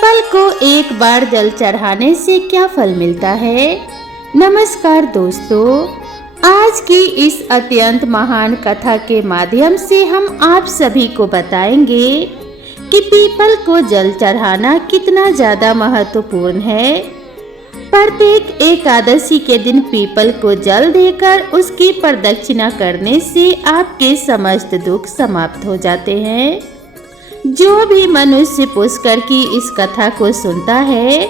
People को एक बार जल चढ़ाने से क्या फल मिलता है। नमस्कार दोस्तों, आज की इस अत्यंत महान कथा के माध्यम से हम आप सभी को बताएंगे कि पीपल को जल चढ़ाना कितना ज़्यादा महत्वपूर्ण है। प्रत्येक एकादशी के दिन पीपल को जल देकर उसकी प्रदक्षिणा करने से आपके समस्त दुख समाप्त हो जाते हैं। जो भी मनुष्य पुष्कर की इस कथा को सुनता है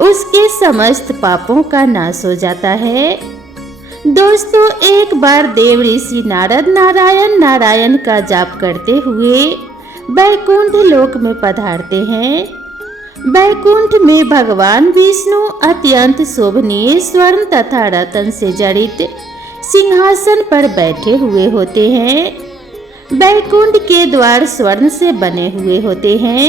उसके समस्त पापों का नाश हो जाता है। दोस्तों, एक बार देव ऋषि नारद नारायण नारायण का जाप करते हुए वैकुंठ लोक में पधारते हैं। वैकुंठ में भगवान विष्णु अत्यंत शोभनीय स्वर्ण तथा रत्न से जड़ित सिंहासन पर बैठे हुए होते हैं। वैकुंठ के द्वार स्वर्ण से बने हुए होते हैं।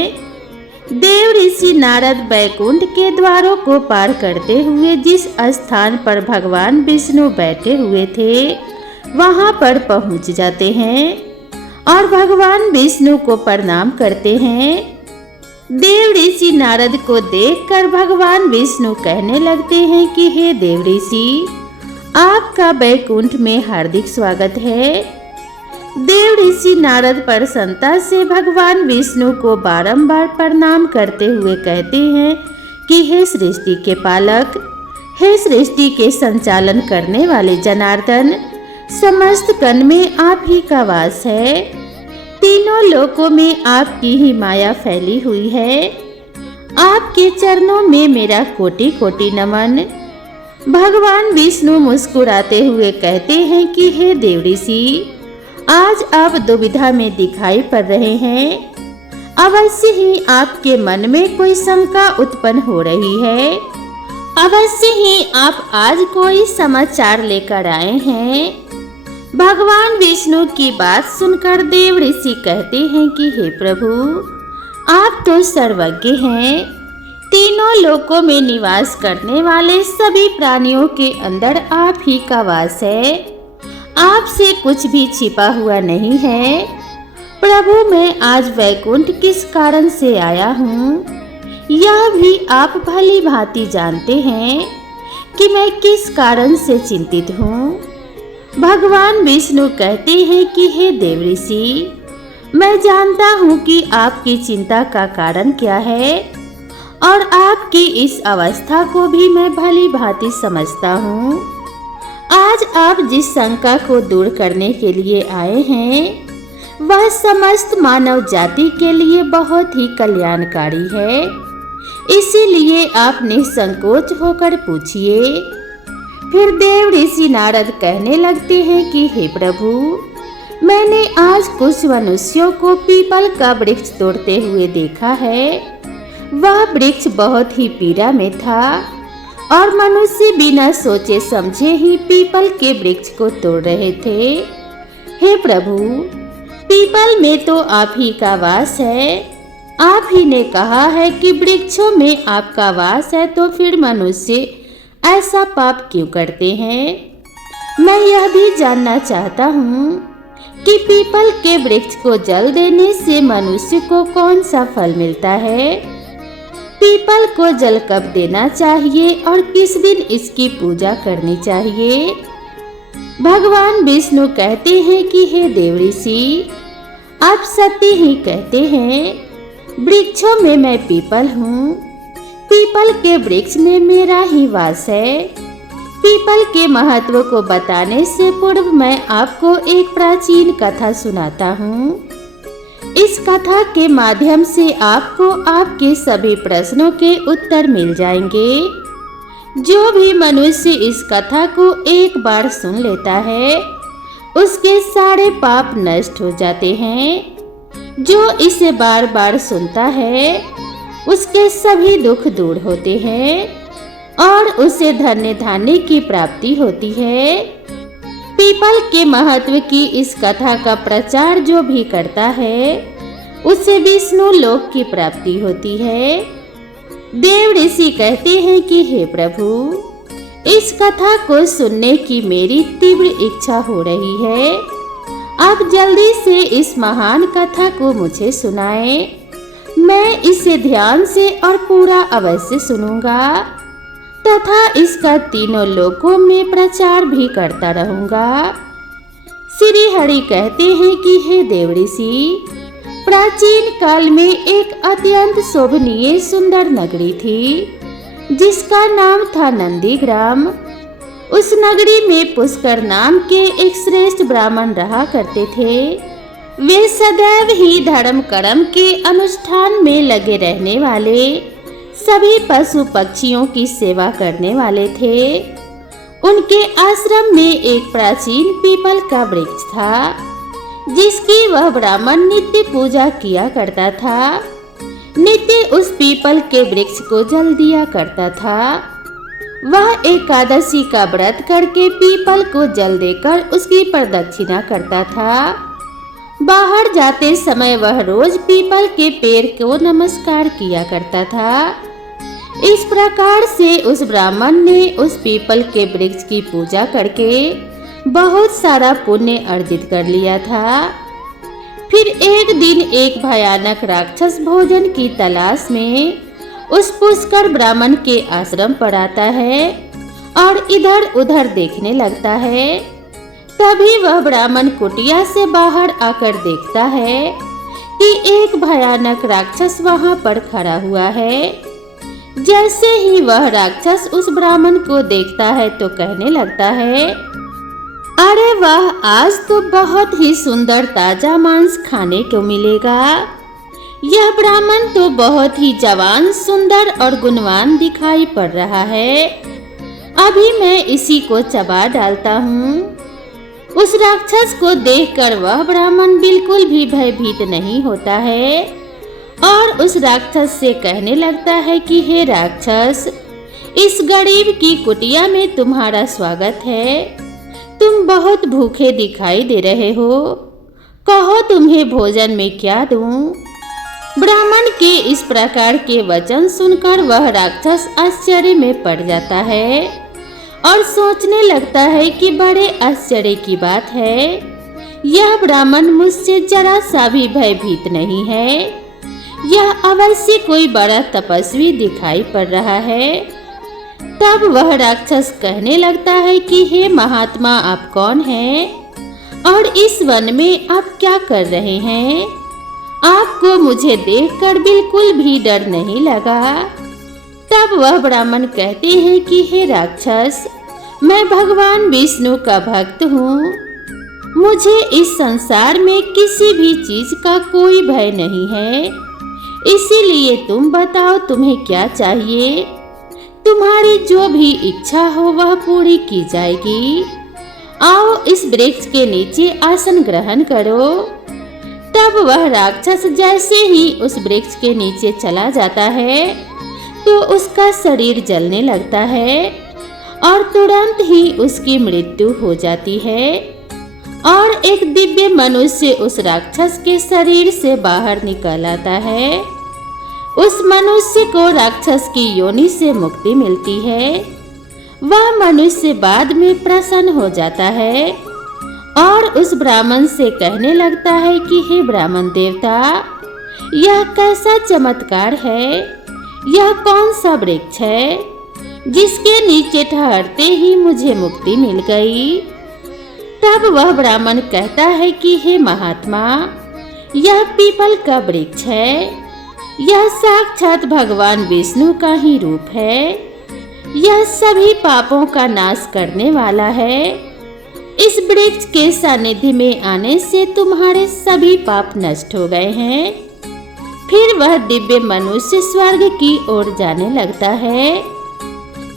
देव ऋषि नारद वैकुंठ के द्वारों को पार करते हुए जिस स्थान पर भगवान विष्णु बैठे हुए थे वहां पर पहुंच जाते हैं और भगवान विष्णु को प्रणाम करते हैं। देव ऋषि नारद को देखकर भगवान विष्णु कहने लगते हैं कि हे देव ऋषि, आपका वैकुंठ में हार्दिक स्वागत है। देव ऋषि नारद प्रसन्नता से भगवान विष्णु को बारंबार प्रणाम करते हुए कहते हैं कि हे सृष्टि के पालक, हे सृष्टि के संचालन करने वाले जनार्दन, समस्त कण में आप ही का वास है। तीनों लोकों में आपकी ही माया फैली हुई है। आपके चरणों में मेरा कोटि कोटि नमन। भगवान विष्णु मुस्कुराते हुए कहते हैं कि हे देव ऋषि, आज आप दुविधा में दिखाई पड़ रहे हैं। अवश्य ही आपके मन में कोई शंका उत्पन्न हो रही है। अवश्य ही आप आज कोई समाचार लेकर आए हैं। भगवान विष्णु की बात सुनकर देव ऋषि कहते हैं कि हे प्रभु, आप तो सर्वज्ञ हैं। तीनों लोकों में निवास करने वाले सभी प्राणियों के अंदर आप ही का वास है। आपसे कुछ भी छिपा हुआ नहीं है। प्रभु, मैं आज वैकुंठ किस कारण से आया हूँ यह भी आप भली भांति जानते हैं कि मैं किस कारण से चिंतित हूँ। भगवान विष्णु कहते हैं कि हे देव ऋषि, मैं जानता हूँ कि आपकी चिंता का कारण क्या है और आपकी इस अवस्था को भी मैं भली भांति समझता हूँ। आज आप जिस शंका को दूर करने के लिए आए हैं वह समस्त मानव जाति के लिए बहुत ही कल्याणकारी है। इसीलिए आप निसंकोच होकर पूछिए। फिर देव ऋषि नारद कहने लगते हैं कि हे प्रभु, मैंने आज कुछ मनुष्यों को पीपल का वृक्ष तोड़ते हुए देखा है। वह वृक्ष बहुत ही पीड़ा में था और मनुष्य बिना सोचे समझे ही पीपल के वृक्ष को तोड़ रहे थे। हे प्रभु, पीपल में तो आप ही का वास है। आप ही ने कहा है कि वृक्षों में आपका वास है, तो फिर मनुष्य ऐसा पाप क्यों करते हैं। मैं यह भी जानना चाहता हूँ कि पीपल के वृक्ष को जल देने से मनुष्य को कौन सा फल मिलता है। पीपल को जल कब देना चाहिए और किस दिन इसकी पूजा करनी चाहिए। भगवान विष्णु कहते हैं कि हे देव ऋषि, आप सत्य ही कहते हैं। वृक्षों में मैं पीपल हूँ। पीपल के वृक्ष में मेरा ही वास है। पीपल के महत्व को बताने से पूर्व मैं आपको एक प्राचीन कथा सुनाता हूँ। इस कथा के माध्यम से आपको आपके सभी प्रश्नों के उत्तर मिल जाएंगे। जो भी मनुष्य इस कथा को एक बार सुन लेता है उसके सारे पाप नष्ट हो जाते हैं। जो इसे बार बार सुनता है उसके सभी दुख दूर होते हैं और उसे धन्य धान्य की प्राप्ति होती है। पीपल के महत्व की इस कथा का प्रचार जो भी करता है उसे विष्णु लोक की प्राप्ति होती है। देव ऋषि कहते हैं कि हे प्रभु, इस कथा को सुनने की मेरी तीव्र इच्छा हो रही है। आप जल्दी से इस महान कथा को मुझे सुनाएं। मैं इसे ध्यान से और पूरा अवश्य सुनूंगा तथा इसका तीनों लोकों में प्रचार भी करता रहूंगा। श्री हरि कहते हैं कि हे देव ऋषि, प्राचीन काल में एक अत्यंत शोभनीय सुंदर नगरी थी जिसका नाम था नंदीग्राम। उस नगरी में पुष्कर नाम के एक श्रेष्ठ ब्राह्मण रहा करते थे। वे सदैव ही धर्म कर्म के अनुष्ठान में लगे रहने वाले, सभी पशु पक्षियों की सेवा करने वाले थे। उनके आश्रम में एक प्राचीन पीपल का वृक्ष था जिसकी वह ब्राह्मण नित्य पूजा किया करता था। नित्य उस पीपल के वृक्ष को जल दिया करता था। वह एकादशी का व्रत करके पीपल को जल देकर उसकी प्रदक्षिणा करता था। बाहर जाते समय वह रोज पीपल के पेड़ को नमस्कार किया करता था। इस प्रकार से उस ब्राह्मण ने उस पीपल के वृक्ष की पूजा करके बहुत सारा पुण्य अर्जित कर लिया था। फिर एक दिन एक भयानक राक्षस भोजन की तलाश में उस पुष्कर ब्राह्मण के आश्रम पर आता है और इधर उधर देखने लगता है। तभी वह ब्राह्मण कुटिया से बाहर आकर देखता है कि एक भयानक राक्षस वहां पर खड़ा हुआ है। जैसे ही वह राक्षस उस ब्राह्मण को देखता है तो कहने लगता है, अरे वाह, आज तो बहुत ही सुंदर ताजा मांस खाने को मिलेगा। यह ब्राह्मण तो बहुत ही जवान, सुंदर और गुणवान दिखाई पड़ रहा है। अभी मैं इसी को चबा डालता हूँ। उस राक्षस को देखकर वह ब्राह्मण बिल्कुल भी भयभीत नहीं होता है और उस राक्षस से कहने लगता है कि हे राक्षस, इस गरीब की कुटिया में तुम्हारा स्वागत है। तुम बहुत भूखे दिखाई दे रहे हो, कहो तुम्हें भोजन में क्या दूं? ब्राह्मण के इस प्रकार के वचन सुनकर वह राक्षस आश्चर्य में पड़ जाता है और सोचने लगता है कि बड़े आश्चर्य की बात है, यह ब्राह्मण मुझसे जरा सा भी भयभीत नहीं है। यह अवश्य कोई बड़ा तपस्वी दिखाई पड़ रहा है। तब वह राक्षस कहने लगता है कि हे महात्मा, आप कौन हैं और इस वन में आप क्या कर रहे हैं? आपको मुझे देखकर बिल्कुल भी डर नहीं लगा। तब वह ब्राह्मण कहते हैं कि हे राक्षस, मैं भगवान विष्णु का भक्त हूँ। मुझे इस संसार में किसी भी चीज का कोई भय नहीं है। इसीलिए तुम बताओ तुम्हें क्या चाहिए? तुम्हारी जो भी इच्छा हो वह पूरी की जाएगी। आओ इस वृक्ष के नीचे आसन ग्रहण करो। तब वह राक्षस जैसे ही उस वृक्ष के नीचे चला जाता है तो उसका शरीर जलने लगता है और तुरंत ही उसकी मृत्यु हो जाती है और एक दिव्य मनुष्य उस राक्षस के शरीर से बाहर निकल आता है। उस मनुष्य को राक्षस की योनि से मुक्ति मिलती है। वह मनुष्य बाद में प्रसन्न हो जाता है और उस ब्राह्मण से कहने लगता है कि हे ब्राह्मण देवता, यह कैसा चमत्कार है? यह कौन सा वृक्ष है जिसके नीचे ठहरते ही मुझे मुक्ति मिल गई? तब वह ब्राह्मण कहता है कि हे महात्मा, यह पीपल का वृक्ष है। यह साक्षात भगवान विष्णु का ही रूप है। यह सभी पापों का नाश करने वाला है। इस वृक्ष के सानिध्य में आने से तुम्हारे सभी पाप नष्ट हो गए हैं। फिर वह दिव्य मनुष्य स्वर्ग की ओर जाने लगता है।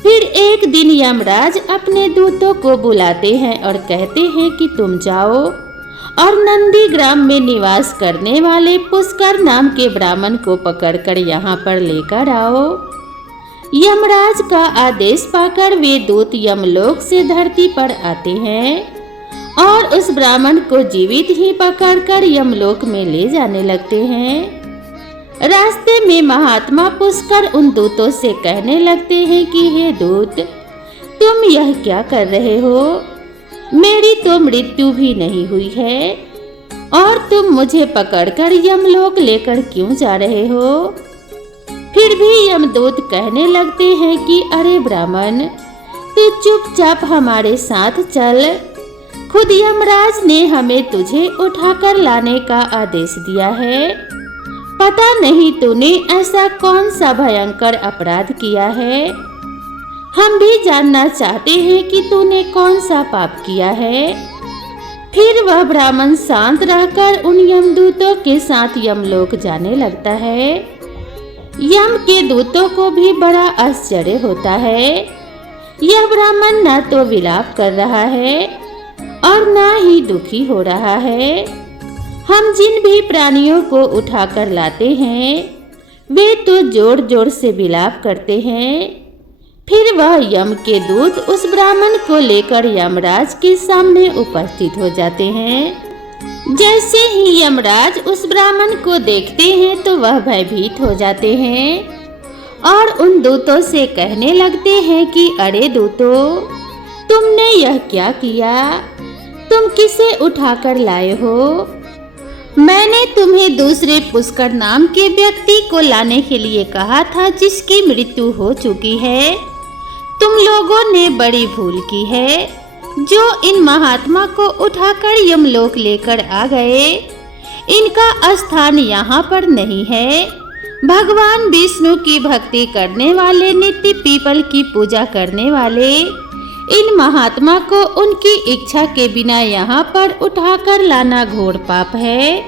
फिर एक दिन यमराज अपने दूतों को बुलाते हैं और कहते हैं कि तुम जाओ और नंदीग्राम में निवास करने वाले पुष्कर नाम के ब्राह्मण को पकड़कर यहाँ पर लेकर आओ। यमराज का आदेश पाकर वे दूत यमलोक से धरती पर आते हैं और उस ब्राह्मण को जीवित ही पकड़कर यमलोक में ले जाने लगते हैं। रास्ते में महात्मा पुष्कर उन दूतों से कहने लगते हैं कि हे दूत, तुम यह क्या कर रहे हो? मेरी तो मृत्यु भी नहीं हुई है और तुम मुझे पकड़कर यमलोक लेकर क्यों जा रहे हो? फिर भी यमदूत कहने लगते हैं कि अरे ब्राह्मण, तू चुपचाप हमारे साथ चल। खुद यमराज ने हमें तुझे उठाकर लाने का आदेश दिया है। पता नहीं तूने ऐसा कौन सा भयंकर अपराध किया है। हम भी जानना चाहते हैं कि तूने कौन सा पाप किया है। फिर वह ब्राह्मण शांत रहकर उन यमदूतों के साथ यमलोक जाने लगता है। यम के दूतों को भी बड़ा आश्चर्य होता है। यह ब्राह्मण न तो विलाप कर रहा है और न ही दुखी हो रहा है। हम जिन भी प्राणियों को उठाकर लाते हैं वे तो जोर जोर से विलाप करते हैं। फिर वह यम के दूत उस ब्राह्मण को लेकर यमराज के सामने उपस्थित हो जाते हैं। जैसे ही यमराज उस ब्राह्मण को देखते हैं तो वह भयभीत हो जाते हैं और उन दूतों से कहने लगते हैं कि अरे दूतों, तुमने यह क्या किया? तुम किसे उठाकर लाए हो? मैंने तुम्हें दूसरे पुष्कर नाम के व्यक्ति को लाने के लिए कहा था जिसकी मृत्यु हो चुकी है। तुम लोगों ने बड़ी भूल की है जो इन महात्मा को उठाकर यमलोक लेकर आ गए। इनका स्थान यहाँ पर नहीं है। भगवान विष्णु की भक्ति करने वाले, नित्य पीपल की पूजा करने वाले इन महात्मा को उनकी इच्छा के बिना यहाँ पर उठाकर लाना घोर पाप है।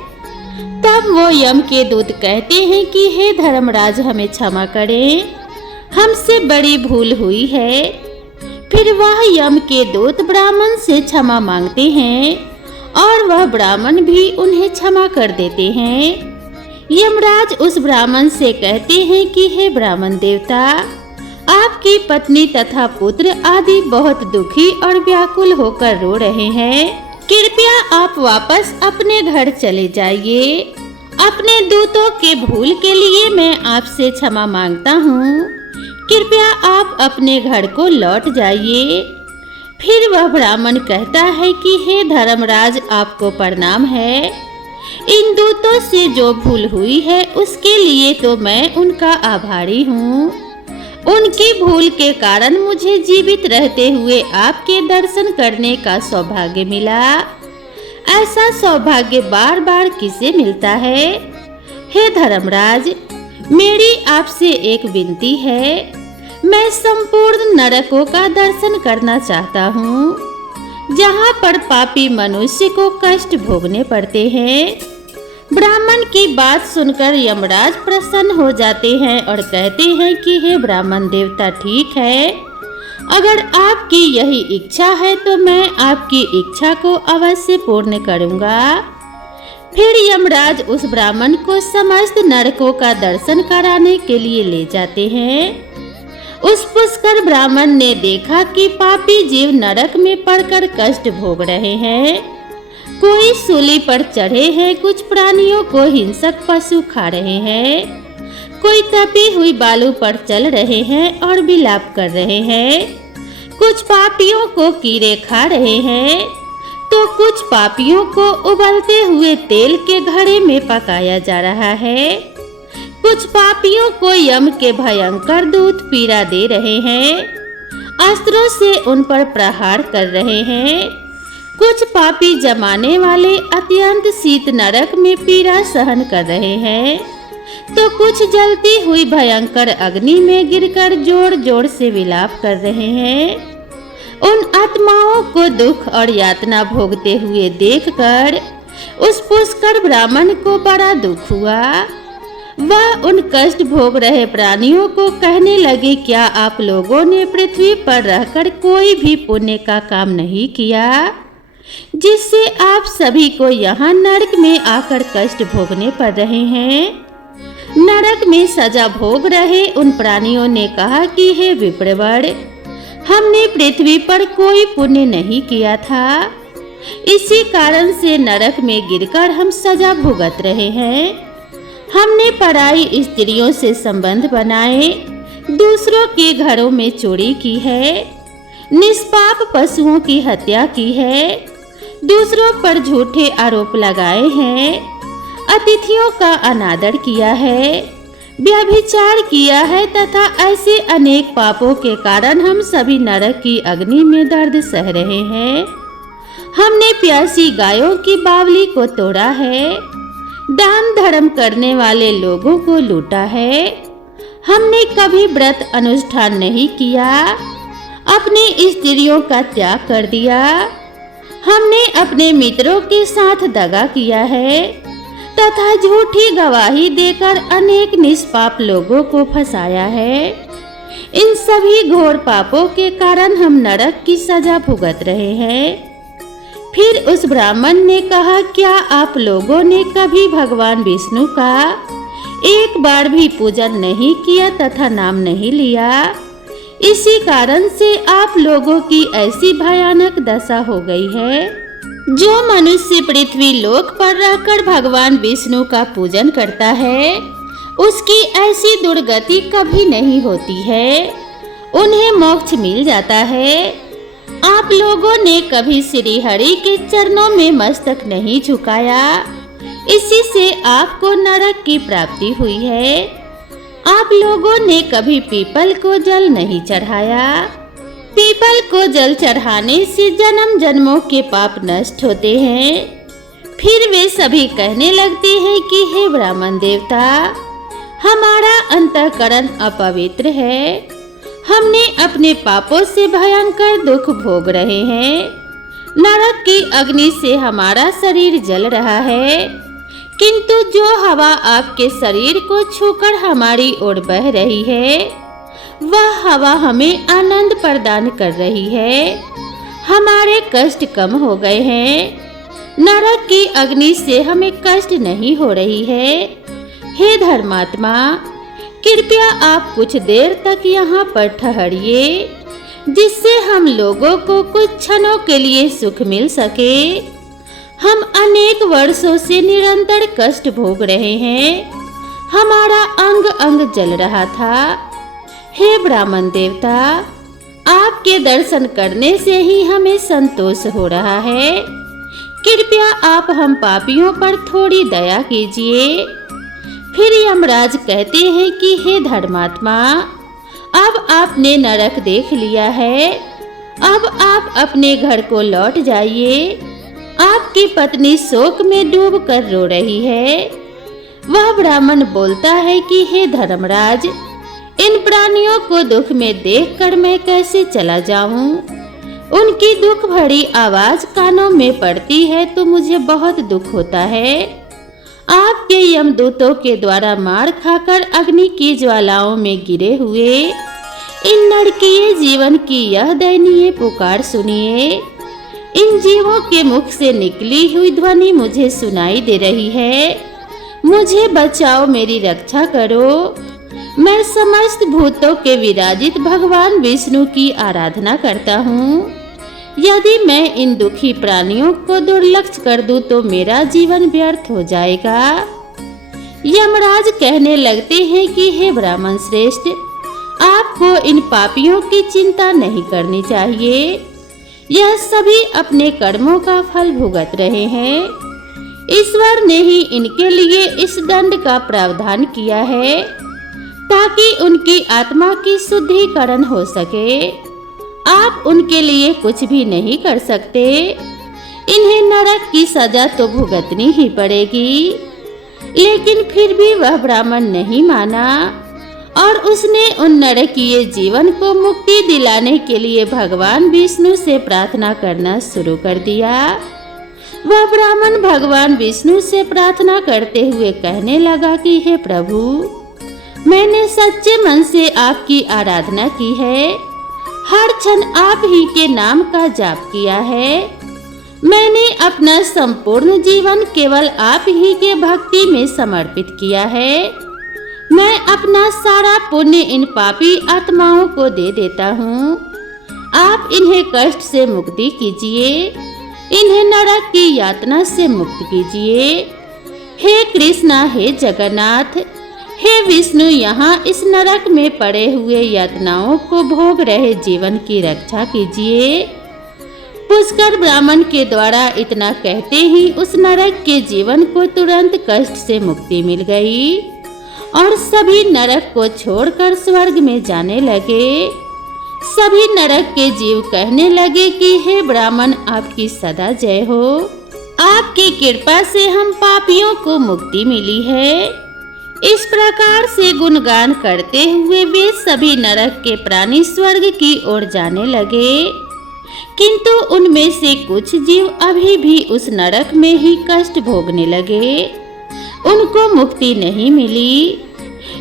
तब वो यम के दूत कहते हैं कि हे धर्मराज, हमें क्षमा करें, हमसे बड़ी भूल हुई है। फिर वह यम के दूत ब्राह्मण से क्षमा मांगते हैं और वह ब्राह्मण भी उन्हें क्षमा कर देते हैं। यमराज उस ब्राह्मण से कहते हैं कि हे ब्राह्मण देवता, आपकी पत्नी तथा पुत्र आदि बहुत दुखी और व्याकुल होकर रो रहे हैं। कृपया आप वापस अपने घर चले जाइए। अपने दूतों के भूल के लिए मैं आपसे क्षमा मांगता हूँ। कृपया आप अपने घर को लौट जाइए। फिर वह ब्राह्मण कहता है कि हे धर्मराज, आपको प्रणाम है। इन दूतों से जो भूल हुई है उसके लिए तो मैं उनका आभारी हूँ। उनकी भूल के कारण मुझे जीवित रहते हुए आपके दर्शन करने का सौभाग्य मिला। ऐसा सौभाग्य बार बार किसे मिलता है? हे धर्मराज, मेरी आपसे एक विनती है। मैं संपूर्ण नरकों का दर्शन करना चाहता हूँ जहाँ पर पापी मनुष्य को कष्ट भोगने पड़ते हैं। ब्राह्मण की बात सुनकर यमराज प्रसन्न हो जाते हैं और कहते हैं कि हे ब्राह्मण देवता, ठीक है, अगर आपकी यही इच्छा है तो मैं आपकी इच्छा को अवश्य पूर्ण करूँगा। फिर यमराज उस ब्राह्मण को समस्त नरकों का दर्शन कराने के लिए ले जाते हैं। उस पुष्कर ब्राह्मण ने देखा कि पापी जीव नरक में पड़कर कष्ट भोग रहे हैं। कोई सूली पर चढ़े हैं, कुछ प्राणियों को हिंसक पशु खा रहे हैं, कोई तपी हुई बालू पर चल रहे हैं और विलाप कर रहे हैं, कुछ पापियों को कीड़े खा रहे हैं तो कुछ पापियों को उबलते हुए तेल के घड़े में पकाया जा रहा है। कुछ पापियों को यम के भयंकर दूत पीड़ा दे रहे हैं, अस्त्रों से उन पर प्रहार कर रहे हैं। कुछ पापी जमाने वाले अत्यंत शीत नरक में पीड़ा सहन कर रहे हैं तो कुछ जलती हुई भयंकर अग्नि में गिरकर जोर जोर से विलाप कर रहे हैं। उन आत्माओं को दुख और यातना भोगते हुए देखकर उस पुष्कर ब्राह्मण को बड़ा दुख हुआ। वह उन कष्ट भोग रहे प्राणियों को कहने लगे, क्या आप लोगों ने पृथ्वी पर रहकर कोई भी पुण्य का काम नहीं किया जिससे आप सभी को यहाँ नरक में आकर कष्ट भोगने पड़ रहे हैं? नरक में सजा भोग रहे उन प्राणियों ने कहा कि हे विप्रवर, हमने पृथ्वी पर कोई पुण्य नहीं किया था, इसी कारण से नरक में गिरकर हम सजा भुगत रहे हैं। हमने पराई स्त्रियों से संबंध बनाए, दूसरों के घरों में चोरी की है, निष्पाप पशुओं की हत्या की है, दूसरों पर झूठे आरोप लगाए हैं, अतिथियों का अनादर किया है, व्यभिचार किया है तथा ऐसे अनेक पापों के कारण हम सभी नरक की अग्नि में दर्द सह रहे हैं। हमने प्यासी गायों की बावली को तोड़ा है, दान धर्म करने वाले लोगों को लूटा है। हमने कभी व्रत अनुष्ठान नहीं किया, अपनी स्त्रियों का त्याग कर दिया। हमने अपने मित्रों के साथ दगा किया है तथा झूठी गवाही देकर अनेक निष्पाप लोगों को फंसाया है। इन सभी घोर पापों के कारण हम नरक की सजा भुगत रहे हैं। फिर उस ब्राह्मण ने कहा, क्या आप लोगों ने कभी भगवान विष्णु का एक बार भी पूजन नहीं किया तथा नाम नहीं लिया? इसी कारण से आप लोगों की ऐसी भयानक दशा हो गई है। जो मनुष्य पृथ्वी लोक पर रहकर भगवान विष्णु का पूजन करता है, उसकी ऐसी दुर्गति कभी नहीं होती है, उन्हें मोक्ष मिल जाता है। आप लोगों ने कभी श्री हरि के चरणों में मस्तक नहीं झुकाया, इसी से आपको नरक की प्राप्ति हुई है। आप लोगों ने कभी पीपल को जल नहीं चढ़ाया। पीपल को जल चढ़ाने से जन्म जन्मों के पाप नष्ट होते हैं। फिर वे सभी कहने लगते हैं कि हे ब्राह्मण देवता, हमारा अंतःकरण अपवित्र है, हमने अपने पापों से भयंकर दुख भोग रहे हैं। नरक की अग्नि से हमारा शरीर जल रहा है, किंतु जो हवा आपके शरीर को छूकर हमारी ओर बह रही है, वह हवा हमें आनंद प्रदान कर रही है। हमारे कष्ट कम हो गए हैं। नरक की अग्नि से हमें कष्ट नहीं हो रही है। हे धर्मात्मा, कृपया आप कुछ देर तक यहाँ पर ठहरिए, जिससे हम लोगों को कुछ क्षणों के लिए सुख मिल सके। हम अनेक वर्षों से निरंतर कष्ट भोग रहे हैं। हमारा अंग अंग जल रहा था। हे ब्राह्मण देवता, आपके दर्शन करने से ही हमें संतोष हो रहा है। कृपया आप हम पापियों पर थोड़ी दया कीजिए। फिर यमराज कहते हैं कि हे धर्मात्मा, अब आपने नरक देख लिया है, अब आप अपने घर को लौट जाइए। आपकी पत्नी शोक में डूबकर रो रही है। वह ब्राह्मण बोलता है कि हे धर्मराज, इन प्राणियों को दुख में देखकर मैं कैसे चला जाऊं? उनकी दुख भरी आवाज कानों में पड़ती है तो मुझे बहुत दुख होता है। आपके यमदूतों के द्वारा मार खाकर अग्नि की ज्वालाओं में गिरे हुए इन नरकीय जीवन की यह दयनीय पुकार सुनिए। इन जीवों के मुख से निकली हुई ध्वनि मुझे सुनाई दे रही है। मुझे बचाओ, मेरी रक्षा करो। मैं समस्त भूतों के विराजित भगवान विष्णु की आराधना करता हूँ। यदि मैं इन दुखी प्राणियों को दुर्लक्ष्य कर दूं तो मेरा जीवन व्यर्थ हो जाएगा। यमराज कहने लगते हैं कि हे ब्राह्मण श्रेष्ठ, आपको इन पापियों की चिंता नहीं करनी चाहिए। यह सभी अपने कर्मों का फल भुगत रहे हैं। ईश्वर ने ही इनके लिए इस दंड का प्रावधान किया है ताकि उनकी आत्मा की शुद्धिकरण हो सके। आप उनके लिए कुछ भी नहीं कर सकते। इन्हें नरक की सजा तो भुगतनी ही पड़ेगी। लेकिन फिर भी वह ब्राह्मण नहीं माना और उसने उन नरकीय जीवन को मुक्ति दिलाने के लिए भगवान विष्णु से प्रार्थना करना शुरू कर दिया। वह ब्राह्मण भगवान विष्णु से प्रार्थना करते हुए कहने लगा कि हे प्रभु, मैंने सच्चे मन से आपकी आराधना की है। हर क्षण आप ही के नाम का जाप किया है। मैंने अपना संपूर्ण जीवन केवल आप ही के भक्ति में समर्पित किया है। मैं अपना सारा पुण्य इन पापी आत्माओं को दे देता हूँ। आप इन्हें कष्ट से मुक्ति कीजिए, इन्हें नरक की यातना से मुक्त कीजिए। हे कृष्णा, हे जगन्नाथ, हे विष्णु, यहाँ इस नरक में पड़े हुए यातनाओं को भोग रहे जीवन की रक्षा कीजिए। पुष्कर ब्राह्मण के द्वारा इतना कहते ही उस नरक के जीवन को तुरंत कष्ट से मुक्ति मिल गई और सभी नरक को छोड़कर स्वर्ग में जाने लगे। सभी नरक के जीव कहने लगे कि हे ब्राह्मण, आपकी सदा जय हो। आपकी कृपा से हम पापियों को मुक्ति मिली है। इस प्रकार से गुणगान करते हुए वे सभी नरक के प्राणी स्वर्ग की ओर जाने लगे, किंतु उनमें से कुछ जीव अभी भी उस नरक में ही कष्ट भोगने लगे। उनको मुक्ति नहीं मिली।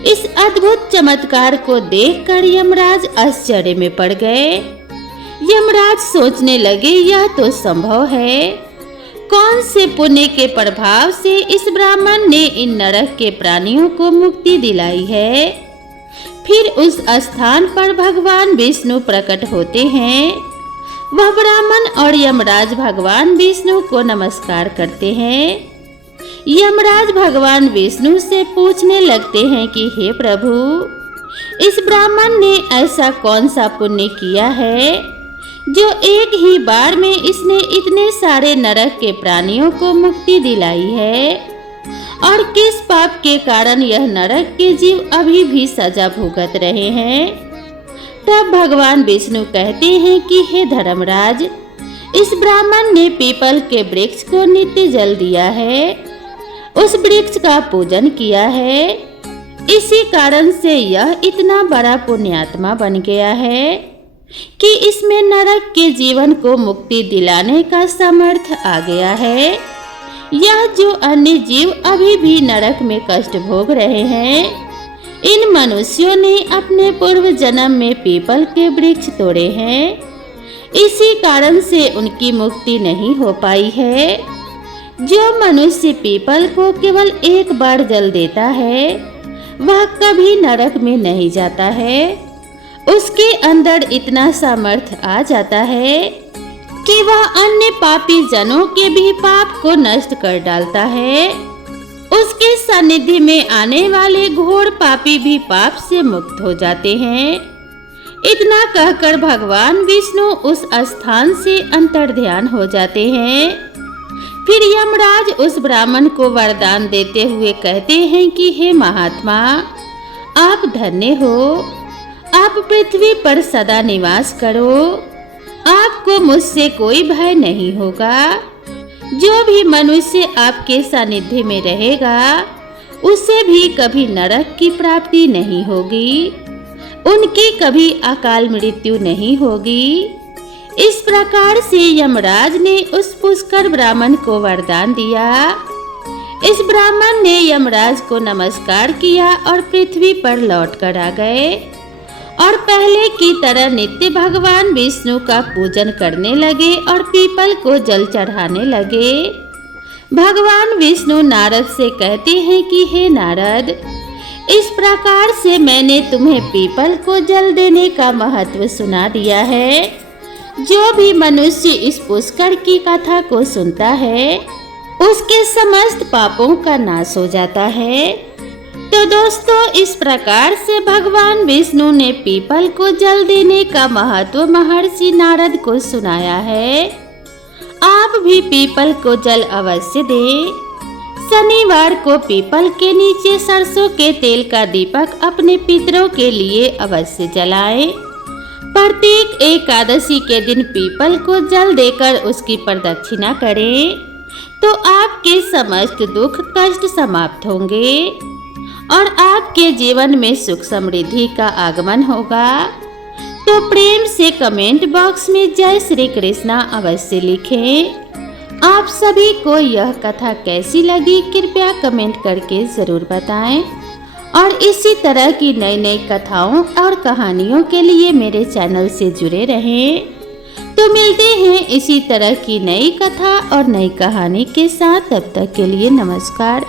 इस अद्भुत चमत्कार को देखकर यमराज आश्चर्य में पड़ गए। यमराज सोचने लगे, यह तो संभव है। कौन से पुण्य के प्रभाव से इस ब्राह्मण ने इन नरक के प्राणियों को मुक्ति दिलाई है। फिर उस स्थान पर भगवान विष्णु प्रकट होते हैं। वह ब्राह्मण और यमराज भगवान विष्णु को नमस्कार करते हैं। यमराज भगवान विष्णु से पूछने लगते हैं कि हे प्रभु, इस ब्राह्मण ने ऐसा कौन सा पुण्य किया है जो एक ही बार में इसने इतने सारे नरक के प्राणियों को मुक्ति दिलाई है, और किस पाप के कारण यह नरक के जीव अभी भी सजा भुगत रहे हैं। तब भगवान विष्णु कहते हैं कि हे धर्मराज, इस ब्राह्मण ने पीपल के वृक्ष को नित्य जल दिया है, उस वृक्ष का पूजन किया है। इसी कारण से यह इतना बड़ा पुण्यात्मा बन गया है कि इसमें नरक के जीवन को मुक्ति दिलाने का सामर्थ्य आ गया है। यह जो अन्य जीव अभी भी नरक में कष्ट भोग रहे हैं, इन मनुष्यों ने अपने पूर्व जन्म में पीपल के वृक्ष तोड़े हैं। इसी कारण से उनकी मुक्ति नहीं हो पाई है। जो मनुष्य पीपल को केवल एक बार जल देता है, वह कभी नरक में नहीं जाता है। उसके अंदर इतना सामर्थ्य आ जाता है कि वह अन्य पापी जनों के भी पाप को नष्ट कर डालता है। उसके सानिध्य में आने वाले घोर पापी भी पाप से मुक्त हो जाते हैं। इतना कहकर भगवान विष्णु उस स्थान से अंतर्ध्यान हो जाते हैं। फिर यमराज उस ब्राह्मण को वरदान देते हुए कहते हैं कि हे महात्मा, आप धन्य हो। आप पृथ्वी पर सदा निवास करो। आपको मुझसे कोई भय नहीं होगा। जो भी मनुष्य आपके सानिध्य में रहेगा, उसे भी कभी नरक की प्राप्ति नहीं होगी। उनकी कभी अकाल मृत्यु नहीं होगी। इस प्रकार से यमराज ने उस पुष्कर ब्राह्मण को वरदान दिया। इस ब्राह्मण ने यमराज को नमस्कार किया और पृथ्वी पर लौट कर आ गए और पहले की तरह नित्य भगवान विष्णु का पूजन करने लगे और पीपल को जल चढ़ाने लगे। भगवान विष्णु नारद से कहते हैं कि हे नारद, इस प्रकार से मैंने तुम्हें पीपल को जल देने का महत्व सुना दिया है। जो भी मनुष्य इस पुष्कर की कथा को सुनता है, उसके समस्त पापों का नाश हो जाता है। तो दोस्तों, इस प्रकार से भगवान विष्णु ने पीपल को जल देने का महत्व महर्षि नारद को सुनाया है। आप भी पीपल को जल अवश्य दें। शनिवार को पीपल के नीचे सरसों के तेल का दीपक अपने पितरों के लिए अवश्य जलाएं। प्रत्येक एकादशी के दिन पीपल को जल देकर उसकी प्रदक्षिणा करें, तो आपके समस्त दुख कष्ट समाप्त होंगे और आपके जीवन में सुख समृद्धि का आगमन होगा। तो प्रेम से कमेंट बॉक्स में जय श्री कृष्णा अवश्य लिखें। आप सभी को यह कथा कैसी लगी कृपया कमेंट करके ज़रूर बताएं। और इसी तरह की नई नई कथाओं और कहानियों के लिए मेरे चैनल से जुड़े रहें। तो मिलते हैं इसी तरह की नई कथा और नई कहानी के साथ। तब तक के लिए नमस्कार।